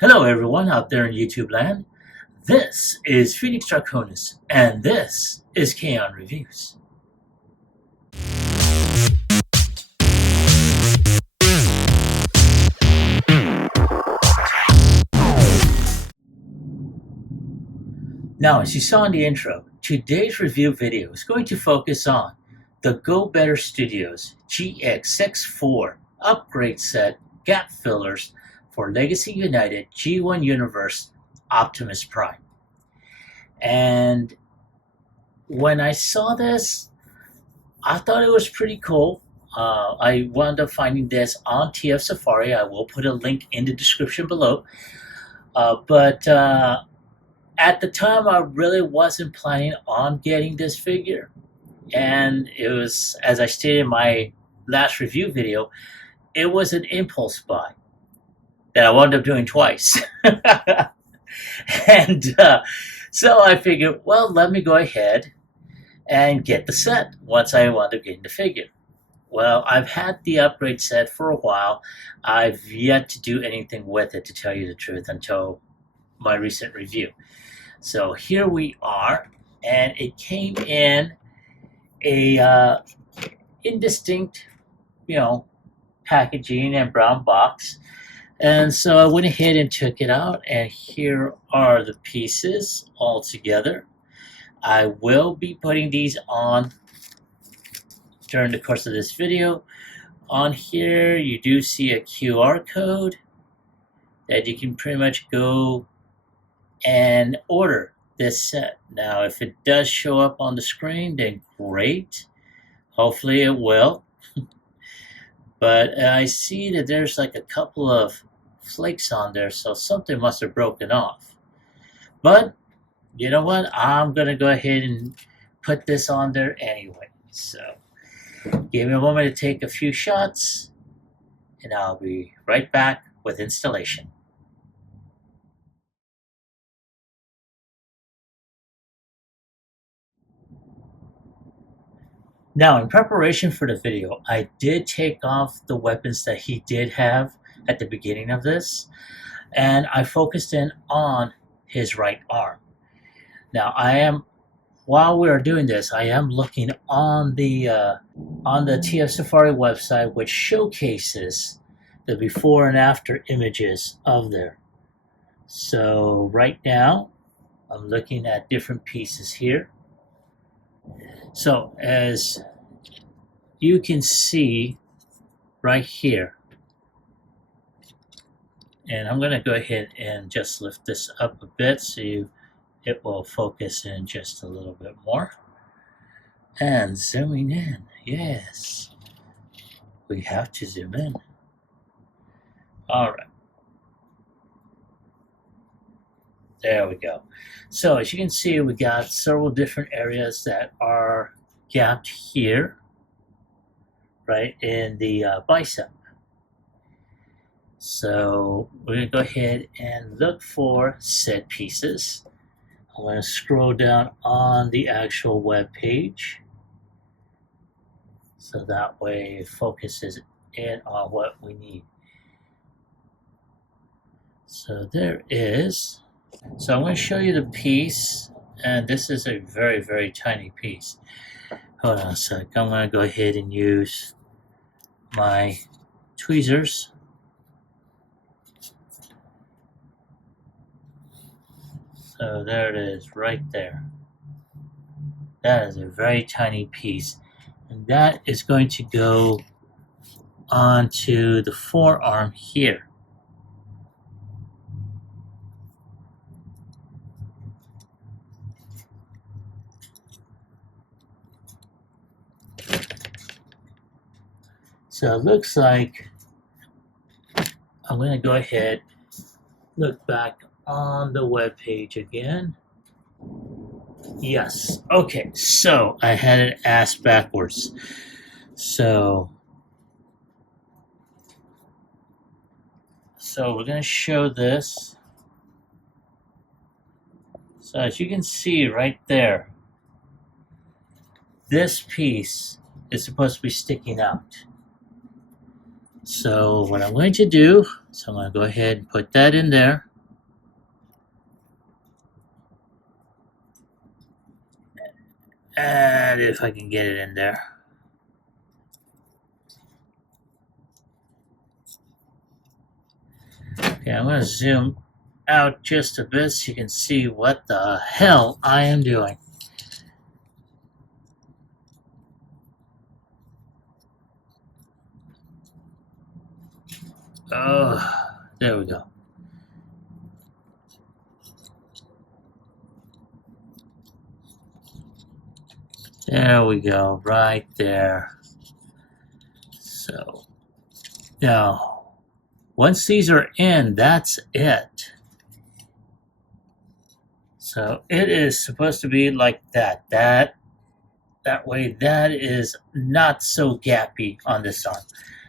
Hello everyone out there in YouTube land. This is Phoenix Draconis, and this is Kaon Reviews. Now, as you saw in the intro, today's review video is going to focus on the Go Better Studios GX-64 upgrade set gap fillers for Legacy United G1 Universe Optimus Prime. And when I saw this, I thought it was pretty cool. I wound up finding this on TF Safari. I will put a link in the description below. But at the time, I really wasn't planning on getting this figure. And it was, as I stated in my last review video, it was an impulse buy that I wound up doing twice. And so I figured, well, let me go ahead and get the set once I wound up getting the figure. Well, I've had the upgrade set for a while. I've yet to do anything with it, to tell you the truth, until my recent review. So here we are, and it came in a indistinct, packaging and brown box. And so I went ahead and took it out, and here are the pieces all together. I will be putting these on during the course of this video. On here, you do see a QR code that you can pretty much go and order this set. Now, if it does show up on the screen, then great. Hopefully it will. But I see that there's like a couple of flakes on there, so something must have broken off. But you know what? I'm going to go ahead and put this on there anyway. So give me a moment to take a few shots, and I'll be right back with installation. Now, in preparation for the video, I did take off the weapons that he did have at the beginning of this, and I focused in on his right arm. Now, while we are doing this, I am looking on the TF Safari website, which showcases the before and after images of there. So right now, I'm looking at different pieces here. So as you can see right here, and I'm going to go ahead and just lift this up a bit so it will focus in just a little bit more. And zooming in, yes, we have to zoom in. All right. There we go. So as you can see, we got several different areas that are gapped here, right in the bicep. So we're going to go ahead and look for set pieces. I'm going to scroll down on the actual web page, so that way it focuses in on what we need. So there is. So I'm going to show you the piece, and this is a very, very tiny piece. Hold on a sec. I'm going to go ahead and use my tweezers. So there it is, right there. That is a very tiny piece, and that is going to go onto the forearm here. So it looks like I'm going to go ahead, look back on the web page again. Yes. Okay. So I had it asked backwards. So we're going to show this. So as you can see right there, this piece is supposed to be sticking out. So what I'm going to do, so I'm going to go ahead and put that in there. And if I can get it in there. Okay, I'm going to zoom out just a bit so you can see what the hell I am doing. Oh, there we go. There we go, right there. So, now, once these are in, that's it. So it is supposed to be like that. That way, that is not so gappy on this arm.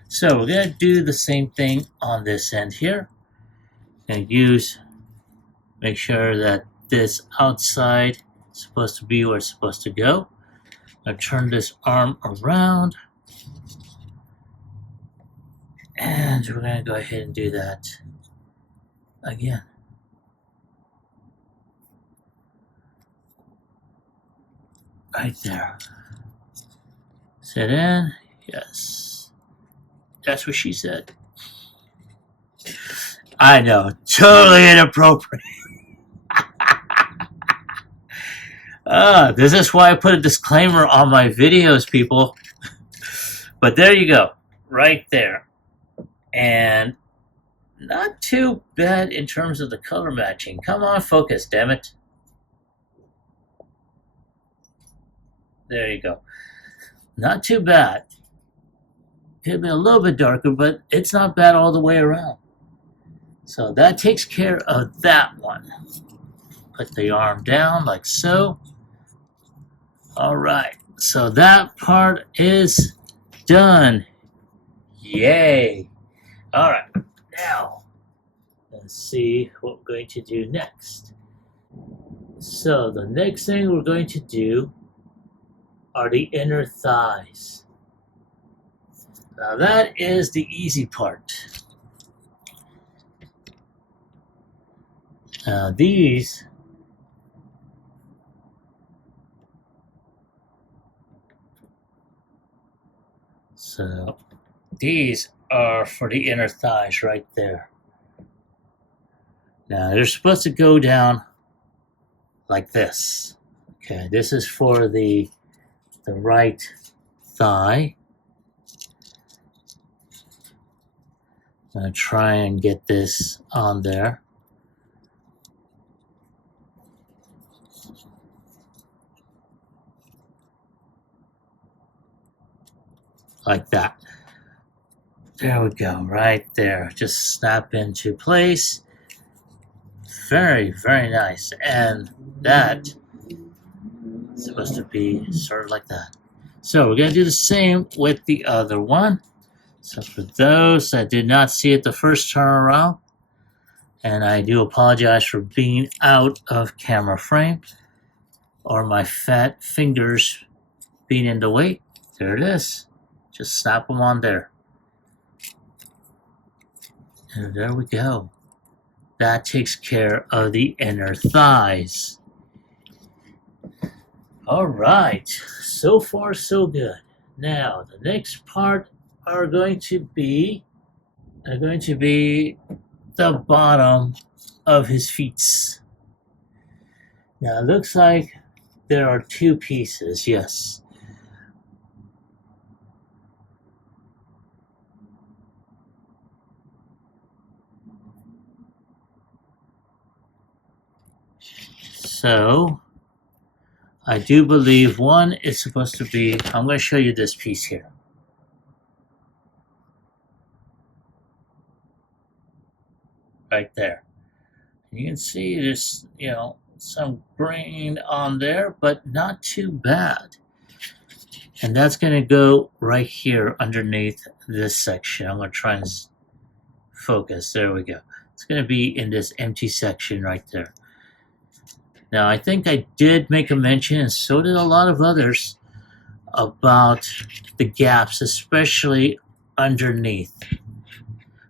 So we're going to do the same thing on this end here. And make sure that this outside is supposed to be where it's supposed to go. I'll turn this arm around. And we're going to go ahead and do that again. Right there. Set in. Yes. That's what she said. I know. Totally inappropriate. This is why I put a disclaimer on my videos, people. But there you go. Right there. And not too bad in terms of the color matching. Come on, focus, damn it. There you go. Not too bad. Could be a little bit darker, but it's not bad all the way around. So that takes care of that one. Put the arm down like so. All right. So that part is done. Yay. All right. Now, let's see what we're going to do next. So the next thing we're going to do are the inner thighs. Now that is the easy part. These are for the inner thighs right there. Now they're supposed to go down like this. Okay, this is for the right thigh. I'm going to try and get this on there. Like that. There we go, right there. Just snap into place. Very, very nice. And that is supposed to be sort of like that. So we're going to do the same with the other one. So for those that did not see it the first turn around, and I do apologize for being out of camera frame or my fat fingers being in the way. There it is. Just snap them on there. And there we go. That takes care of the inner thighs. All right. So far, so good. Now, the next part are going to be the bottom of his feet. Now, it looks like there are two pieces, yes. So, I do believe one is supposed to be, I'm going to show you this piece here. Right there. You can see there's, some grain on there, but not too bad. And that's going to go right here underneath this section. I'm going to try and focus. There we go. It's going to be in this empty section right there. Now, I think I did make a mention, and so did a lot of others, about the gaps, especially underneath.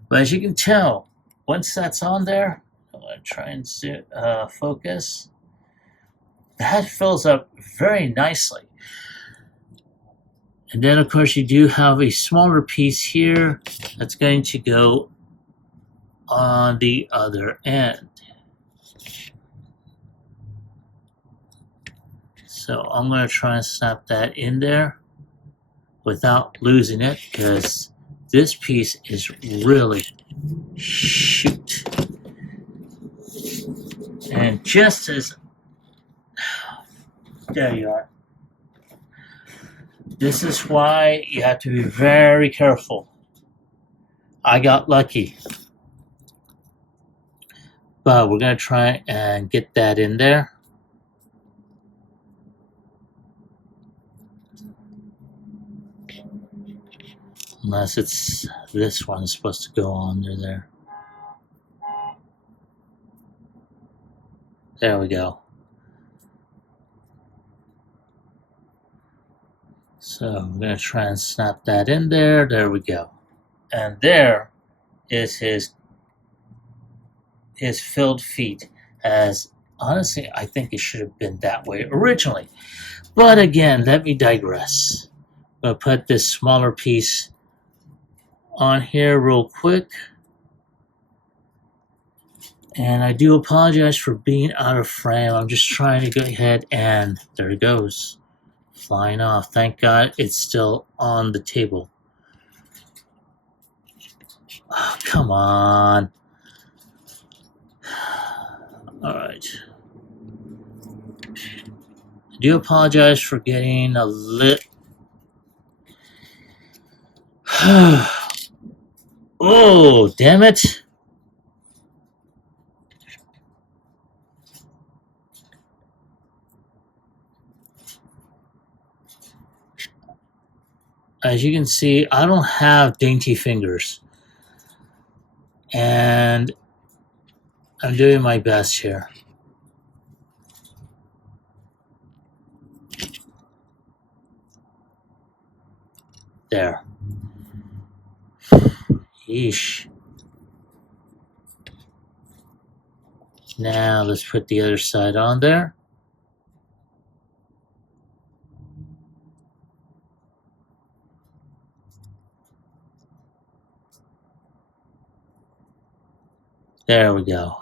But as you can tell, once that's on there, I'm going to try and focus. that fills up very nicely. And then, of course, you do have a smaller piece here that's going to go on the other end. So I'm going to try and snap that in there without losing it, because this piece is really shoot. And just as there you are. This is why you have to be very careful. I got lucky. But we're going to try and get that in there. Unless it's this one is supposed to go under there. There we go. So I'm going to try and snap that in there. There we go. And there is his filled feet. As honestly, I think it should have been that way originally. But again, let me digress. I'm going to put this smaller piece on here real quick. And I do apologize for being out of frame. I'm just trying to go ahead, and there it goes. Flying off. Thank God it's still on the table. Oh, come on. Alright. I do apologize for getting a lit. Oh, damn it. As you can see, I don't have dainty fingers. And I'm doing my best here. There. Yeesh. Now let's put the other side on there. There we go.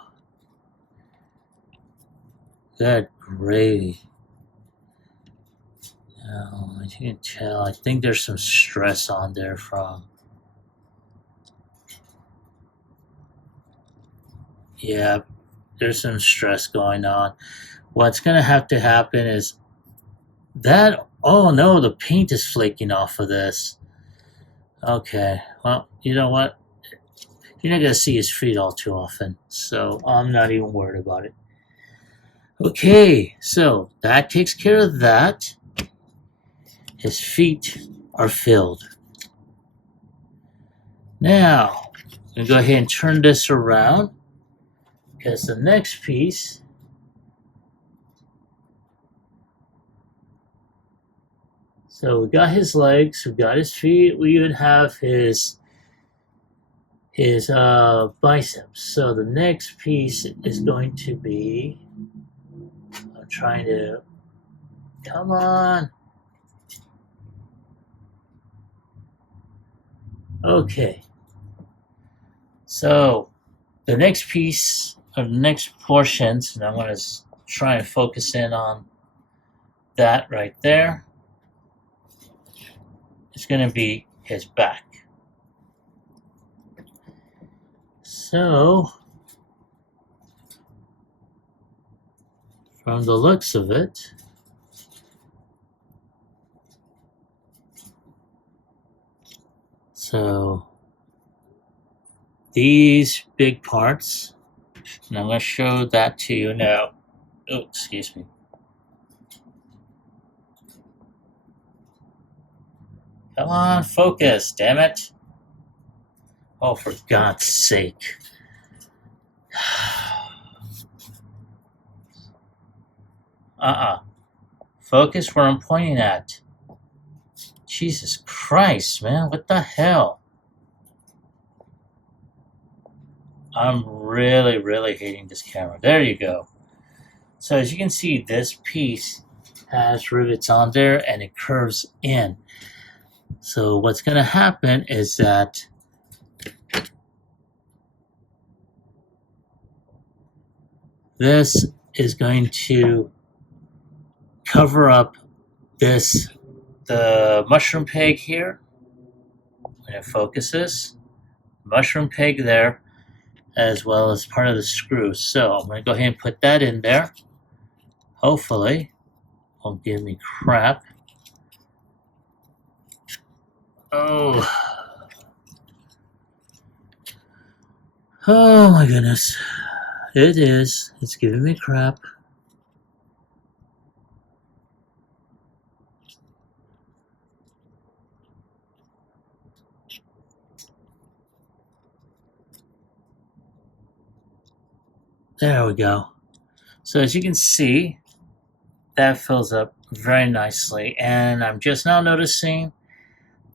Good gravy. Now, as you can tell, I think there's some stress on there from. Yeah, there's some stress going on. What's going to have to happen is that. Oh no, the paint is flaking off of this. Okay, well, you know what? You're not going to see his feet all too often, so I'm not even worried about it. Okay, so that takes care of that. His feet are filled. Now, I'm going to go ahead and turn this around, because the next piece so we got his legs, we got his feet, we even have his biceps. So the next piece is going to be, I'm trying to, come on. Okay. So the next piece, or the next portions, and I'm going to try and focus in on that right there. It's going to be his back. So, from the looks of it, so these big parts, and I'm going to show that to you now. Oh, excuse me. Come on, focus, damn it. Oh, for God's sake. Focus where I'm pointing at. Jesus Christ, man, what the hell? I'm really, really hating this camera. There you go. So as you can see, this piece has rivets on there and it curves in. So what's going to happen is that this is going to cover up the mushroom peg here. When it focuses, mushroom peg there, as well as part of the screw. So I'm going to go ahead and put that in there. Hopefully, won't give me crap. Oh my goodness. It is. It's giving me crap. There we go. So as you can see, that fills up very nicely. And I'm just now noticing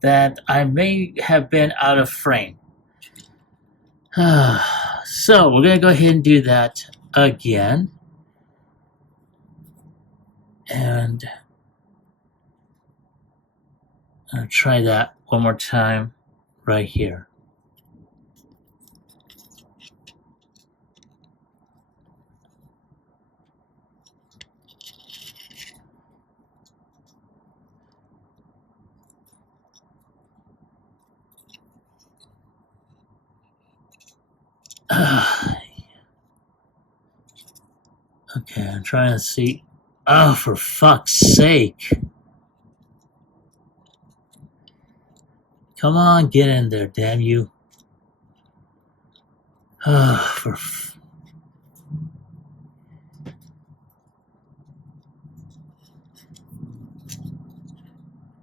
that I may have been out of frame. So we're going to go ahead and do that again. And I'll try that one more time right here. Okay, I'm trying to see. Oh, for fuck's sake. Come on, get in there, damn you.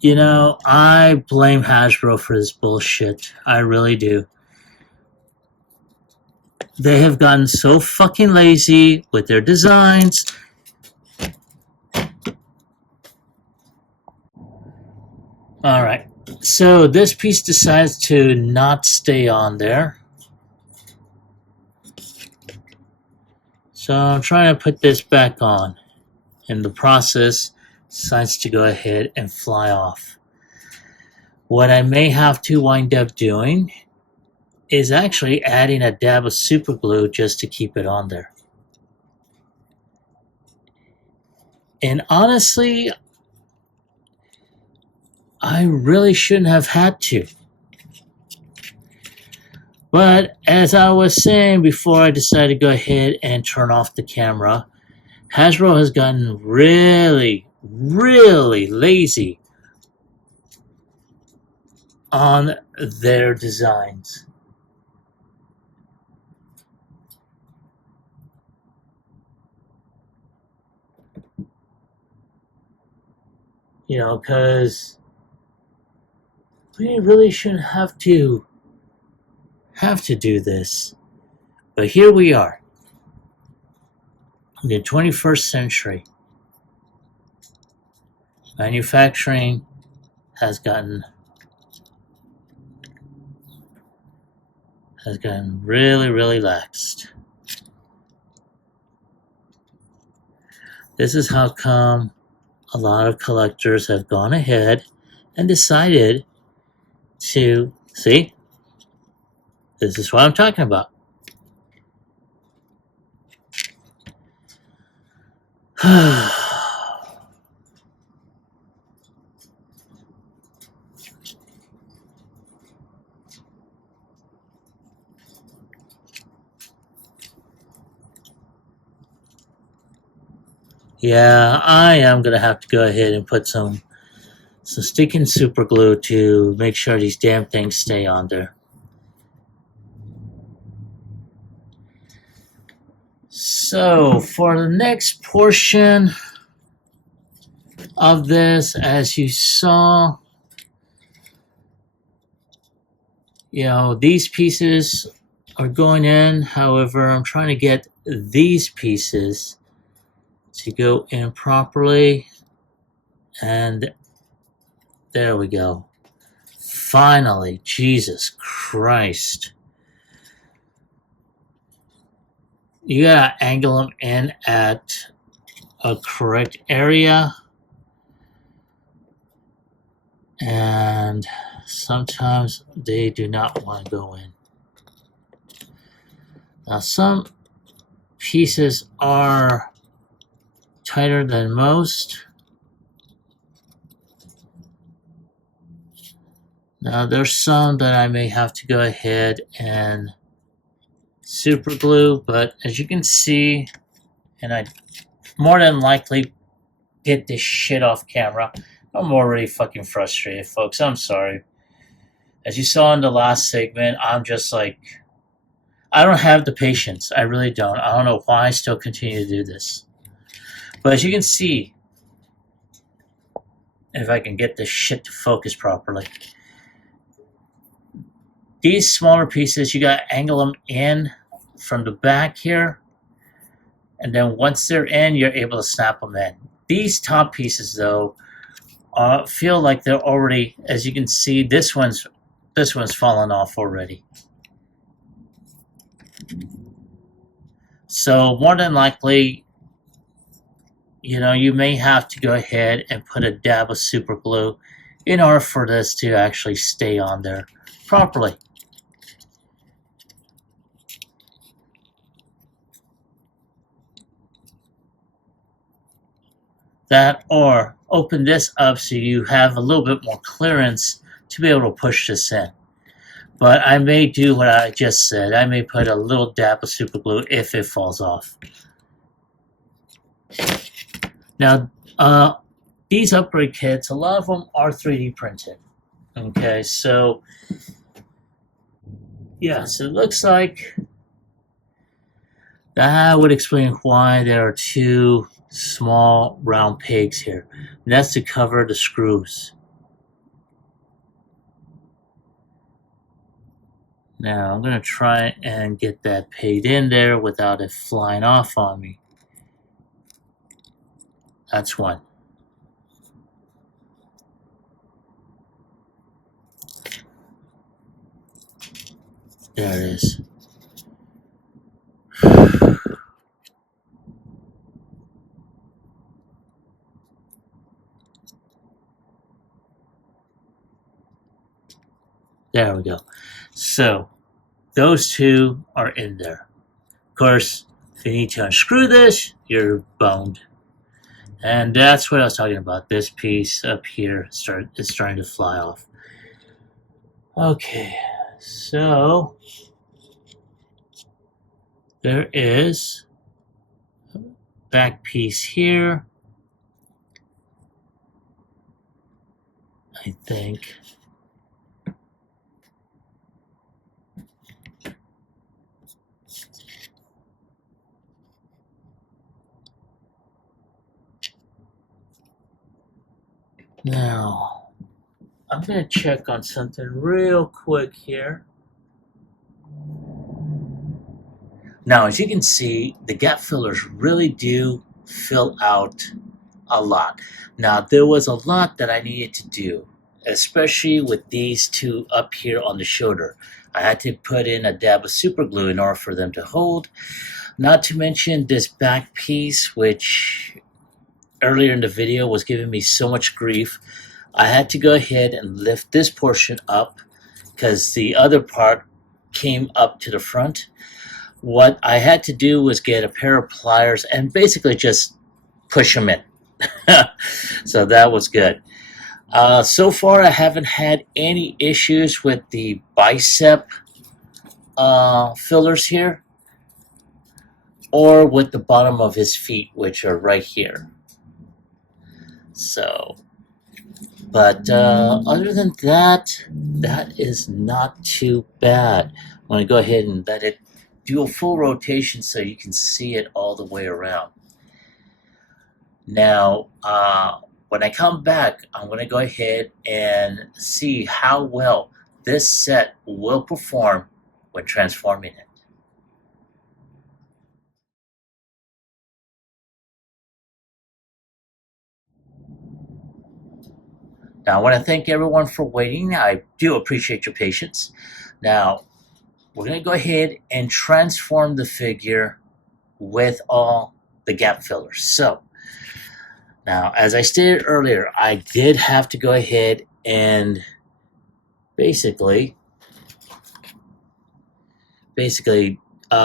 You know, I blame Hasbro for this bullshit. I really do. They have gotten so fucking lazy with their designs. Alright, so this piece decides to not stay on there. So I'm trying to put this back on. In the process, decides to go ahead and fly off. What I may have to wind up doing is actually adding a dab of super glue just to keep it on there. And honestly, I really shouldn't have had to. But as I was saying before I decided to go ahead and turn off the camera, Hasbro has gotten really, really lazy on their designs. You know, because we really shouldn't have to do this. But here we are. In the 21st century. Manufacturing has gotten really, really laxed. This is how come a lot of collectors have gone ahead and decided to, see, this is what I'm talking about. Yeah, I am going to have to go ahead and put some sticking super glue to make sure these damn things stay on there. So, for the next portion of this, as you saw, you know, these pieces are going in. However, I'm trying to get these pieces to go in properly. And there we go. Finally, Jesus Christ. You gotta angle them in at a correct area, and sometimes they do not want to go in. Now some pieces are tighter than most. Now there's some that I may have to go ahead and super glue, but as you can see, and I more than likely get this shit off camera. I'm already fucking frustrated, folks. I'm sorry. As you saw in the last segment, I'm just like, I don't have the patience. I really don't. I don't know why I still continue to do this. But as you can see, if I can get this shit to focus properly, these smaller pieces, you gotta angle them in from the back here, and then once they're in, you're able to snap them in. These top pieces, though, feel like they're already, as you can see, this one's fallen off already. So more than likely, you know, you may have to go ahead and put a dab of super glue in order for this to actually stay on there properly. That, or open this up so you have a little bit more clearance to be able to push this in. But I may do what I just said. I may put a little dab of super glue if it falls off. Now, these upgrade kits, a lot of them are 3D printed. Okay, so yeah, so it looks like that would explain why there are two small round pegs here. And that's to cover the screws. Now I'm going to try and get that pegged in there without it flying off on me. That's one. There it is. There we go. So those two are in there. Of course, if you need to unscrew this, you're boned. And that's what I was talking about. This piece up here is starting to fly off. Okay, so there is a back piece here, I think. Now, I'm going to check on something real quick here. Now, as you can see, the gap fillers really do fill out a lot. Now, there was a lot that I needed to do, especially with these two up here on the shoulder. I had to put in a dab of super glue in order for them to hold. Not to mention this back piece, which earlier in the video was giving me so much grief. I had to go ahead and lift this portion up because the other part came up to the front. What I had to do was get a pair of pliers and basically just push them in. So that was good. So far I haven't had any issues with the bicep fillers here or with the bottom of his feet, which are right here. So, but other than that, that is not too bad. I'm going to go ahead and let it do a full rotation so you can see it all the way around. Now, when I come back, I'm going to go ahead and see how well this set will perform when transforming it. Now, I want to thank everyone for waiting. I do appreciate your patience. Now, we're going to go ahead and transform the figure with all the gap fillers. So, Now, as I stated earlier, I did have to go ahead and basically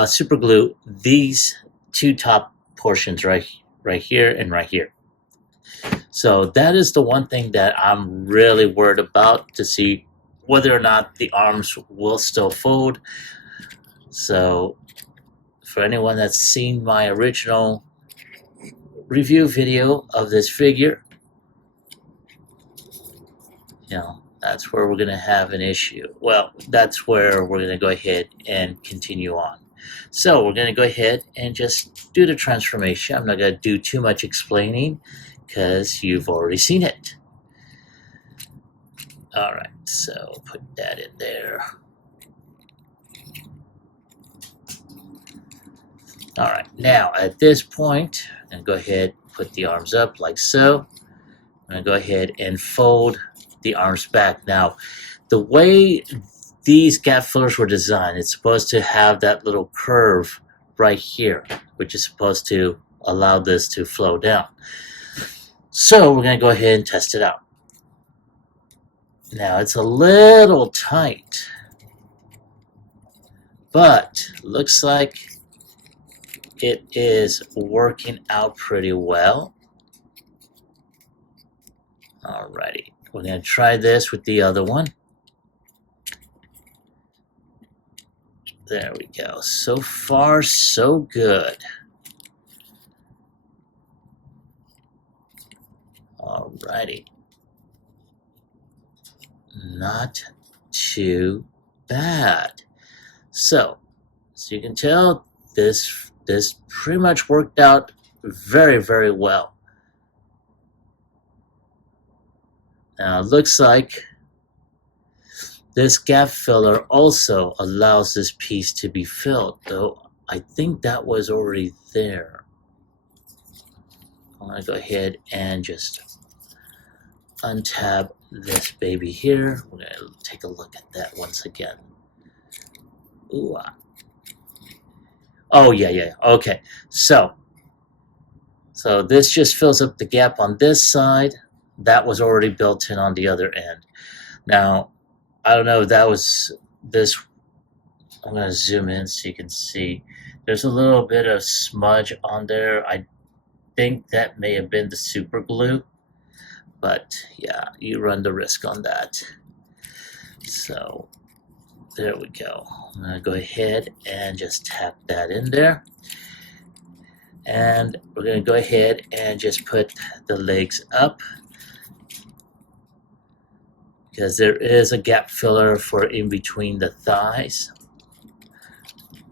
super glue these two top portions right here and right here. So that is the one thing that I'm really worried about, to see whether or not the arms will still fold. So for anyone that's seen my original review video of this figure, that's where we're going to have an issue. Well, that's where we're going to go ahead and continue on. So we're going to go ahead and just do the transformation. I'm not going to do too much explaining because you've already seen it. All right, so put that in there. All right, now at this point, I'm going to go ahead and put the arms up like so. I'm going to go ahead and fold the arms back. Now, the way these gap fillers were designed, it's supposed to have that little curve right here, which is supposed to allow this to flow down. So we're going to go ahead and test it out. Now, it's a little tight, but looks like it is working out pretty well. Alrighty, we're going to try this with the other one. There we go. So far, so good. Alrighty. Not too bad. So, as you can tell, this pretty much worked out very, very well. Now, it looks like this gap filler also allows this piece to be filled, though I think that was already there. I'm going to go ahead and just untab this baby here. We're going to take a look at that once again. Ooh. Oh, yeah. Okay. So this just fills up the gap on this side. That was already built in on the other end. Now, I don't know if that was this. I'm going to zoom in so you can see. There's a little bit of smudge on there. I think that may have been the super glue. But yeah, you run the risk on that. So there we go. I'm going to go ahead and just tap that in there. And we're going to go ahead and just put the legs up, because there is a gap filler for in between the thighs.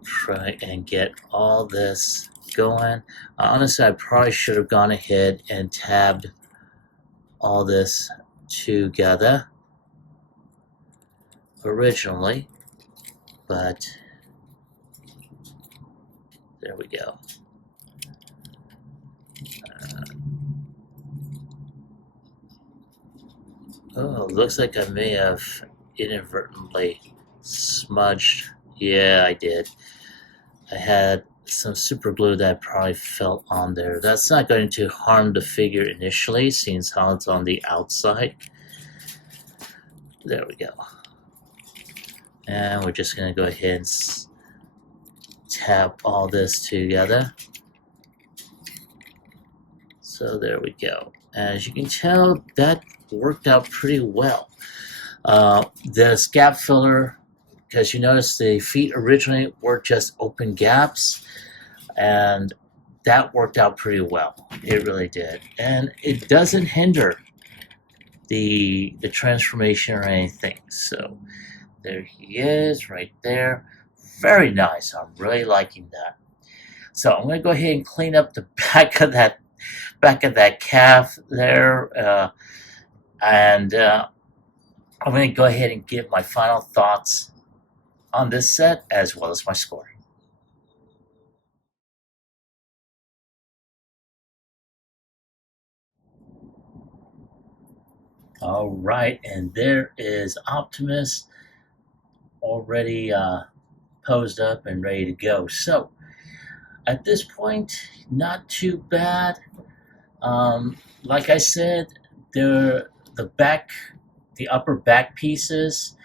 Try and get all this going. Honestly, I probably should have gone ahead and tabbed all this together originally, but there we go. Oh, looks like I may have inadvertently smudged. Yeah, I did. I had some super glue that probably fell on there. That's not going to harm the figure initially, since how it's on the outside. There we go. And we're just going to go ahead and tap all this together. So there we go. As you can tell, that worked out pretty well. This gap filler, because you notice the feet originally were just open gaps, and that worked out pretty well. It really did. And it doesn't hinder the transformation or anything. So there he is right there. Very nice. I'm really liking that. So I'm going to go ahead and clean up the back of that calf there, and I'm going to go ahead and give my final thoughts on this set as well as my score. All right, and there is Optimus already posed up and ready to go. So at this point, not too bad. Like I said, the upper back pieces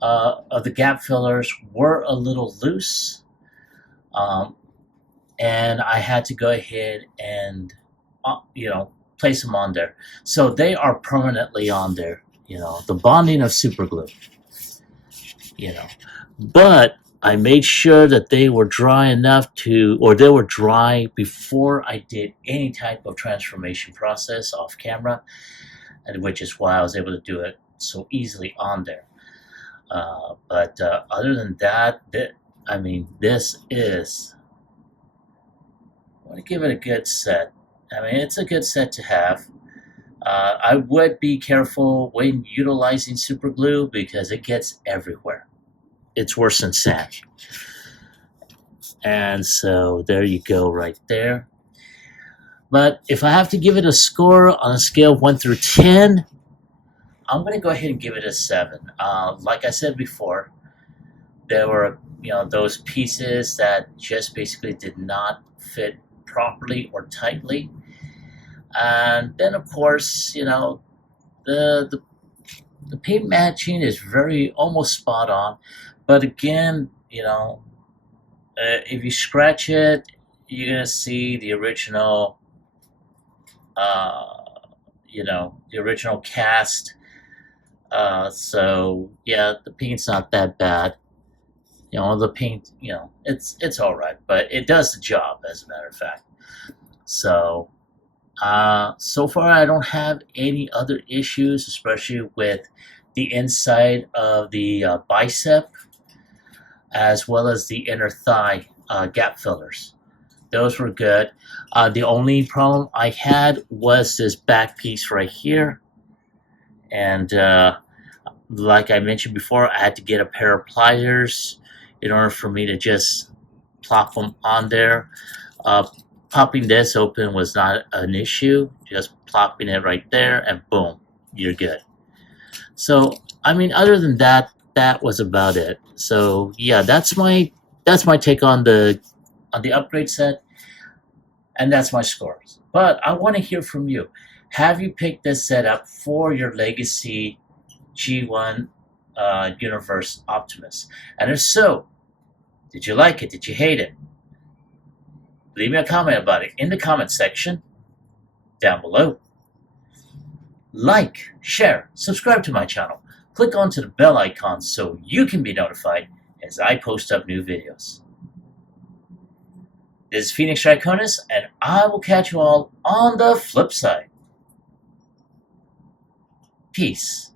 of the gap fillers were a little loose, um, and I had to go ahead and place them on there. So they are permanently on there. The bonding of super glue. You know, but I made sure that they were dry enough or they were dry before I did any type of transformation process off camera, and which is why I was able to do it so easily on there. But other than that, this is. I want to give it a good set. It's a good set to have. I would be careful when utilizing super glue because it gets everywhere. It's worse than sand. And so there you go right there. But if I have to give it a score on a scale of 1 through 10, I'm going to go ahead and give it a 7. Like I said before, there were those pieces that just basically did not fit properly or tightly. And then of course, the paint matching is very almost spot on. But again, if you scratch it, you're gonna see the original, the original cast. So yeah, the paint's not that bad. The paint, it's all right, but it does the job, as a matter of fact. So, so far I don't have any other issues, especially with the inside of the bicep, as well as the inner thigh gap fillers. Those were good. The only problem I had was this back piece right here. And like I mentioned before, I had to get a pair of pliers in order for me to just plop them on there. Popping this open was not an issue. Just plopping it right there and boom, you're good. So, other than that, that was about it. So yeah, that's my take on the upgrade set, and that's my scores. But I want to hear from you. Have you picked this set up for your Legacy G1 Universe Optimus? And if so, did you like it? Did you hate it? Leave me a comment about it in the comment section down below. Like, share, subscribe to my channel. Click onto the bell icon so you can be notified as I post up new videos. This is Phoenix Draconis, and I will catch you all on the flip side. Peace.